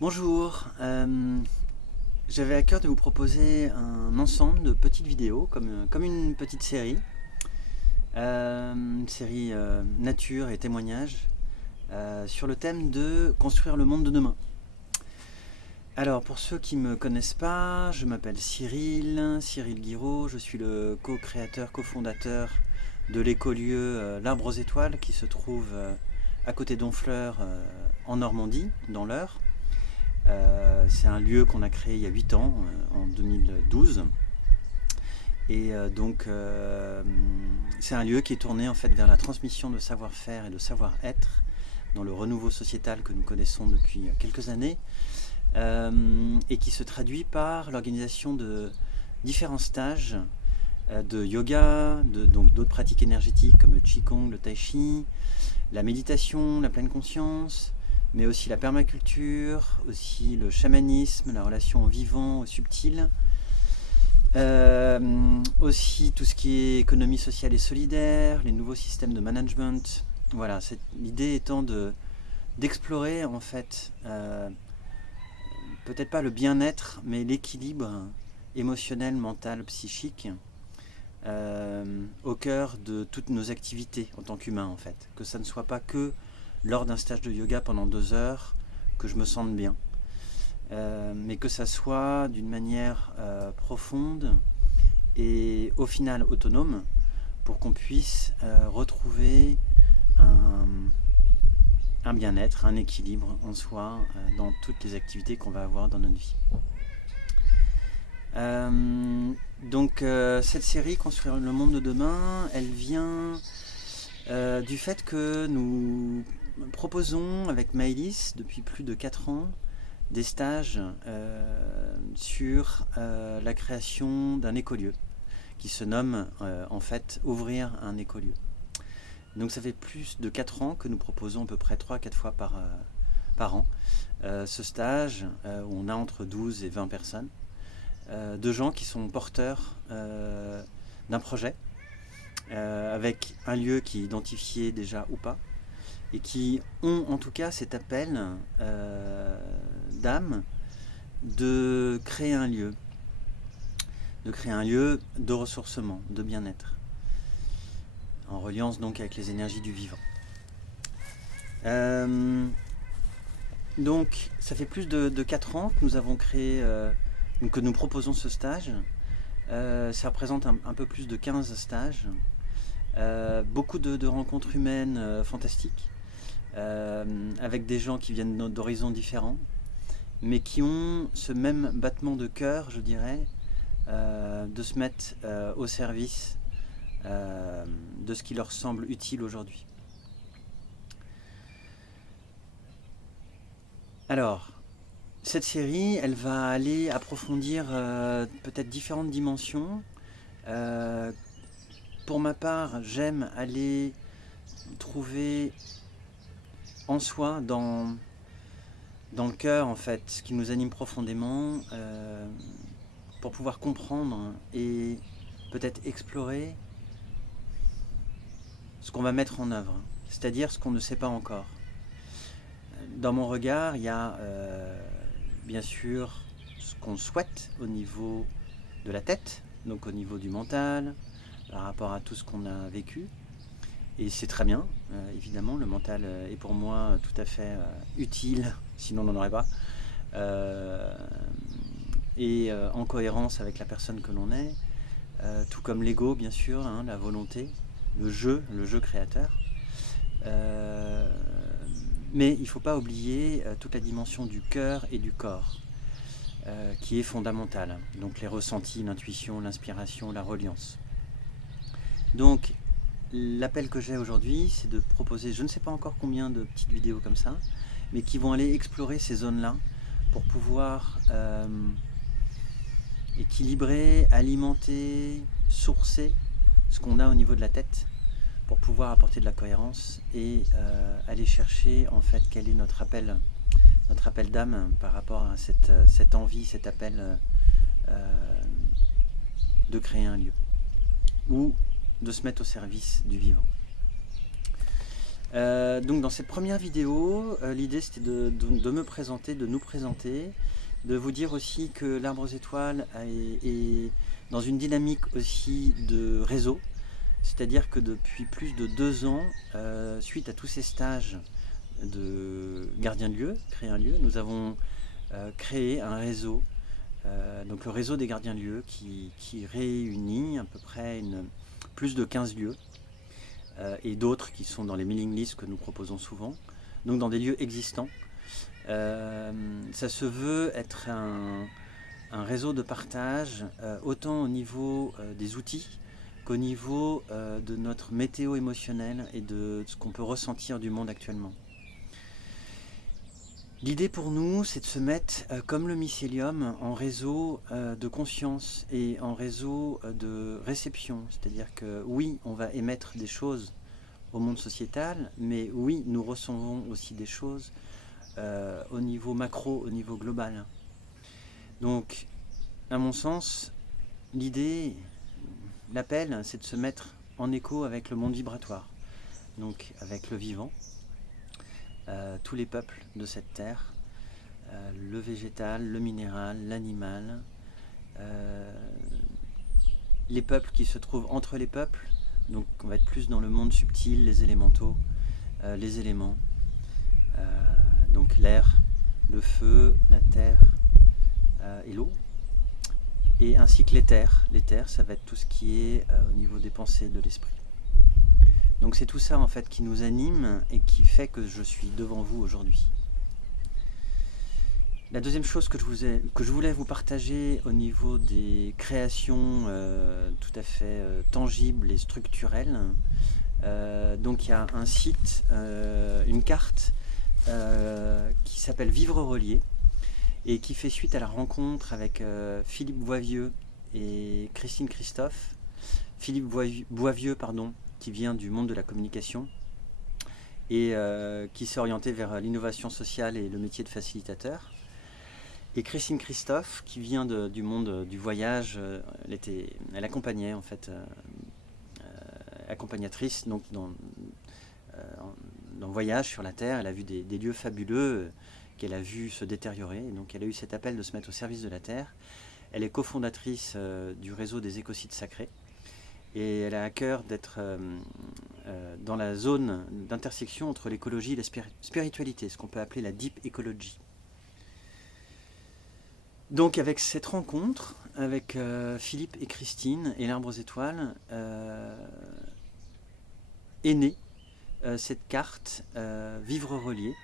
Bonjour, j'avais à cœur de vous proposer un ensemble de petites vidéos, comme une petite série, une série nature et témoignages, sur le thème de construire le monde de demain. Alors pour ceux qui ne me connaissent pas, je m'appelle Cyril Guiraud, je suis le co-créateur, cofondateur de l'écolieu L'Arbre aux Étoiles qui se trouve à côté d'Honfleur en Normandie, dans l'Eure. C'est un lieu qu'on a créé il y a 8 ans, en 2012. C'est un lieu qui est tourné en fait vers la transmission de savoir-faire et de savoir-être dans le renouveau sociétal que nous connaissons depuis quelques années, et qui se traduit par l'organisation de différents stages de yoga, donc d'autres pratiques énergétiques comme le qigong, le tai chi, la méditation, la pleine conscience, mais aussi la permaculture, aussi le chamanisme, la relation au vivant, au subtil, aussi tout ce qui est économie sociale et solidaire, les nouveaux systèmes de management. Voilà, l'idée étant d'explorer en fait, peut-être pas le bien-être, mais l'équilibre émotionnel, mental, psychique, au cœur de toutes nos activités en tant qu'humain en fait. Que ça ne soit pas que lors d'un stage de yoga pendant 2 heures que je me sente bien, mais que ça soit d'une manière profonde et au final autonome pour qu'on puisse retrouver un, un bien-être, un équilibre en soi dans toutes les activités qu'on va avoir dans notre vie. Cette série Construire le monde de demain, elle vient du fait que nous proposons avec Maëlys depuis plus de 4 ans des stages sur la création d'un écolieu qui se nomme en fait Ouvrir un écolieu. Donc ça fait plus de 4 ans que nous proposons à peu près 3-4 fois par an ce stage où on a entre 12 et 20 personnes, de gens qui sont porteurs d'un projet avec un lieu qui est identifié déjà ou pas, et qui ont en tout cas cet appel d'âme de créer un lieu, de ressourcement, de bien-être, en reliance donc avec les énergies du vivant. Donc ça fait plus de 4 ans que nous avons créé, que nous proposons ce stage. Ça représente un peu plus de 15 stages, beaucoup de rencontres humaines fantastiques, avec des gens qui viennent d'horizons différents, mais qui ont ce même battement de cœur, je dirais, de se mettre au service de ce qui leur semble utile aujourd'hui. Alors, cette série, elle va aller approfondir peut-être différentes dimensions. Pour ma part, j'aime aller trouver en soi, dans le cœur en fait, ce qui nous anime profondément, pour pouvoir comprendre et peut-être explorer ce qu'on va mettre en œuvre, c'est-à-dire ce qu'on ne sait pas encore. Dans mon regard, il y a bien sûr ce qu'on souhaite au niveau de la tête, donc au niveau du mental, par rapport à tout ce qu'on a vécu. Et c'est très bien, évidemment, le mental est pour moi tout à fait utile, sinon on n'en aurait pas. Et en cohérence avec la personne que l'on est, tout comme l'ego bien sûr, hein, la volonté, le jeu créateur. Mais il ne faut pas oublier toute la dimension du cœur et du corps, qui est fondamentale. Donc les ressentis, l'intuition, l'inspiration, la reliance. Donc l'appel que j'ai aujourd'hui, c'est de proposer, je ne sais pas encore combien de petites vidéos comme ça, mais qui vont aller explorer ces zones-là pour pouvoir équilibrer, alimenter, sourcer ce qu'on a au niveau de la tête pour pouvoir apporter de la cohérence et aller chercher en fait quel est notre appel d'âme par rapport à cette envie, cet appel de créer un lieu ou de se mettre au service du vivant. Donc dans cette première vidéo, l'idée c'était de me présenter, de nous présenter, de vous dire aussi que l'Arbre aux Étoiles est dans une dynamique aussi de réseau, c'est-à-dire que depuis plus de 2 ans, suite à tous ces stages de gardiens de lieu, créer un lieu, nous avons créé un réseau, donc le réseau des gardiens de lieu qui réunit à peu près plus de 15 lieux, et d'autres qui sont dans les mailing lists que nous proposons souvent, donc dans des lieux existants. Ça se veut être un réseau de partage, autant au niveau des outils qu'au niveau de notre météo émotionnelle et de ce qu'on peut ressentir du monde actuellement. L'idée pour nous, c'est de se mettre, comme le mycélium, en réseau de conscience et en réseau de réception. C'est-à-dire que oui, on va émettre des choses au monde sociétal, mais oui, nous recevons aussi des choses au niveau macro, au niveau global. Donc, à mon sens, l'idée, l'appel, c'est de se mettre en écho avec le monde vibratoire, donc avec le vivant. Tous les peuples de cette terre, le végétal, le minéral, l'animal, les peuples qui se trouvent entre les peuples, donc on va être plus dans le monde subtil, les élémentaux, les éléments, donc l'air, le feu, la terre et l'eau, et ainsi que l'éther. L'éther, ça va être tout ce qui est au niveau des pensées, de l'esprit. Donc c'est tout ça en fait qui nous anime et qui fait que je suis devant vous aujourd'hui. La deuxième chose que je voulais vous partager au niveau des créations tout à fait tangibles et structurelles, donc il y a un site, une carte qui s'appelle Vivre Relié et qui fait suite à la rencontre avec Philippe Boivieux et Christine Christophe. Philippe Boivieux, qui vient du monde de la communication et qui s'est orienté vers l'innovation sociale et le métier de facilitateur. Et Christine Christophe, qui vient du monde du voyage, elle accompagnait en fait, accompagnatrice donc dans voyage sur la Terre. Elle a vu des lieux fabuleux qu'elle a vu se détériorer, et donc elle a eu cet appel de se mettre au service de la Terre. Elle est cofondatrice du réseau des écosites sacrés. Et elle a à cœur d'être dans la zone d'intersection entre l'écologie et la spiritualité, ce qu'on peut appeler la deep ecology. Donc avec cette rencontre, avec Philippe et Christine et l'Arbre aux Étoiles, est née cette carte Vivre Relié,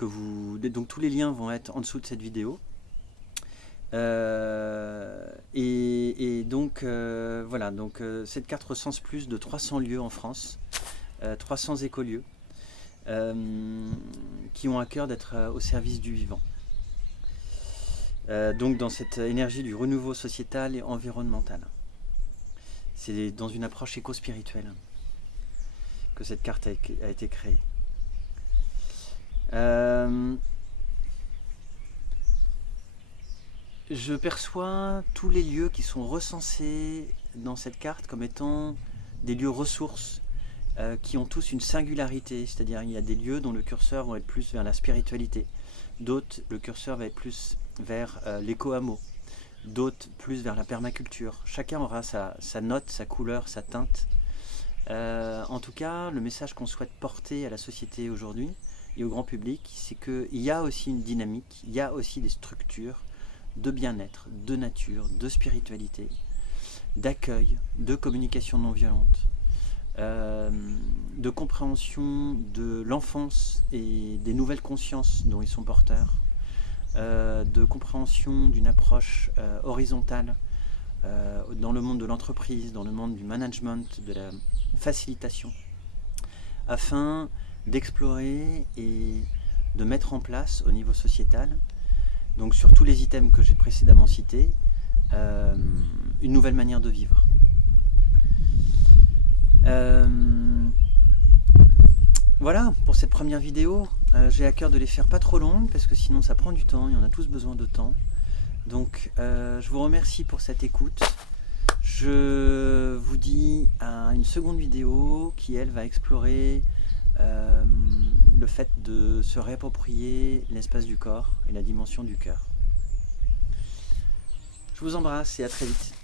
donc tous les liens vont être en dessous de cette vidéo. Et donc voilà, donc cette carte recense plus de 300 lieux en France, 300 écolieux qui ont à cœur d'être au service du vivant. Donc dans cette énergie du renouveau sociétal et environnemental. C'est dans une approche éco-spirituelle que cette carte a été créée. Je perçois tous les lieux qui sont recensés dans cette carte comme étant des lieux ressources qui ont tous une singularité, c'est-à-dire il y a des lieux dont le curseur va être plus vers la spiritualité, d'autres le curseur va être plus vers l'éco-hameau, d'autres plus vers la permaculture. Chacun aura sa note, sa couleur, sa teinte. En tout cas, le message qu'on souhaite porter à la société aujourd'hui et au grand public, c'est qu'il y a aussi une dynamique, il y a aussi des structures de bien-être, de nature, de spiritualité, d'accueil, de communication non violente, de compréhension de l'enfance et des nouvelles consciences dont ils sont porteurs, de compréhension d'une approche horizontale dans le monde de l'entreprise, dans le monde du management, de la facilitation, afin d'explorer et de mettre en place au niveau sociétal, donc sur tous les items que j'ai précédemment cités, une nouvelle manière de vivre. Voilà pour cette première vidéo. J'ai à cœur de les faire pas trop longues parce que sinon ça prend du temps et on a tous besoin de temps. Donc je vous remercie pour cette écoute. Je vous dis à une seconde vidéo qui elle va explorer le fait de se réapproprier l'espace du corps et la dimension du cœur. Je vous embrasse et à très vite.